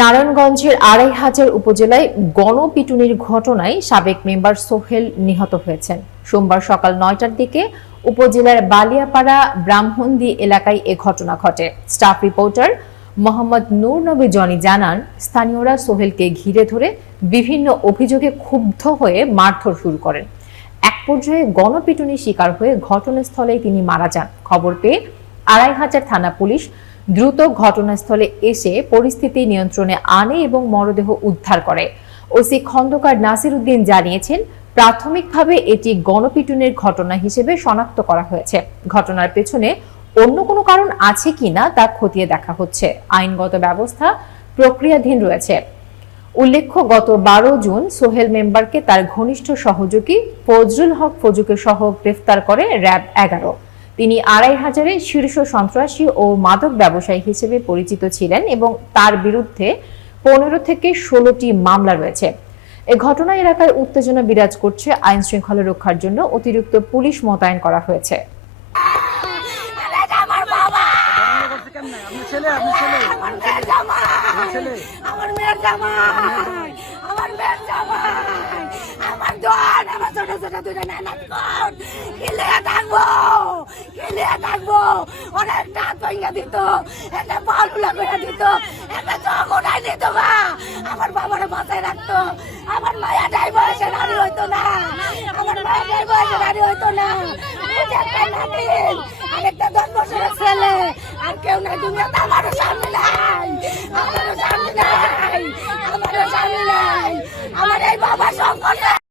নারায়ণগঞ্জের আড়াইহাজার উপজেলায় গণপিটুনির ঘটনায় সাবেক মেম্বার সোহেল নিহত হয়েছেন। সোমবার সকাল ৯টার দিকে উপজেলার বালিয়াপাড়া ব্রাহ্মণদী এলাকায় এ ঘটনা ঘটে। স্টাফ রিপোর্টার মোহাম্মদ নূর নবী জনি জানান, স্থানীয়রা সোহেলকে ঘিরে ধরে বিভিন্ন অভিযোগে ক্ষুব্ধ হয়ে মারধর শুরু করেন। এক পর্যায়ে গণপিটুনির শিকার হয়ে ঘটনাস্থলেই তিনি মারা যান। খবর পেয়ে আড়াইহাজার থানা পুলিশ দ্রুত ঘটনাস্থলে এসে পরিস্থিতি নিয়ন্ত্রণে আনে এবং মরদেহ উদ্ধার করে। ওসি খন্দকার নাসির উদ্দিন জানিয়েছেন, প্রাথমিকভাবে এটি গণপিটুনির ঘটনা হিসেবে শনাক্ত করা হয়েছে। ঘটনার পেছনে অন্য কোনো কারণ আছে কিনা তা খতিয়ে দেখা হচ্ছে। আইনগত ব্যবস্থা প্রক্রিয়াধীন রয়েছে। উল্লেখ্য, গত ১২ জুন সোহেল মেম্বারকে তার ঘনিষ্ঠ সহযোগী ফজলুল হক ফজুকে সহ গ্রেফতার করে র‍্যাব ১১। তিনি আড়াইহাজারের শীর্ষ সন্ত্রাসী ও মাদক ব্যবসায়ী হিসেবে পরিচিত ছিলেন এবং তার বিরুদ্ধে ১৫ থেকে ১৬টি মামলা রয়েছে। এ ঘটনা এলাকায় উত্তেজনা বিরাজ করছে। আইন শৃঙ্খলা রক্ষার জন্য অতিরিক্ত পুলিশ মোতায়েন করা হয়েছে। আমার বাবারে মাথায় রাখতো, আমার মায়াটাই বয়সে নারী হইতো না, আমার মায়াটাই বয়সে নারী হইতো না। আরেকটা 10 বছরের ছেলে, আর কেউ নাই দুনিয়াতে। আমারও স্বামী নাই, আমারও স্বামী নাই, আমারও স্বামী নাই, আমার এই বাবা সম্পর্কে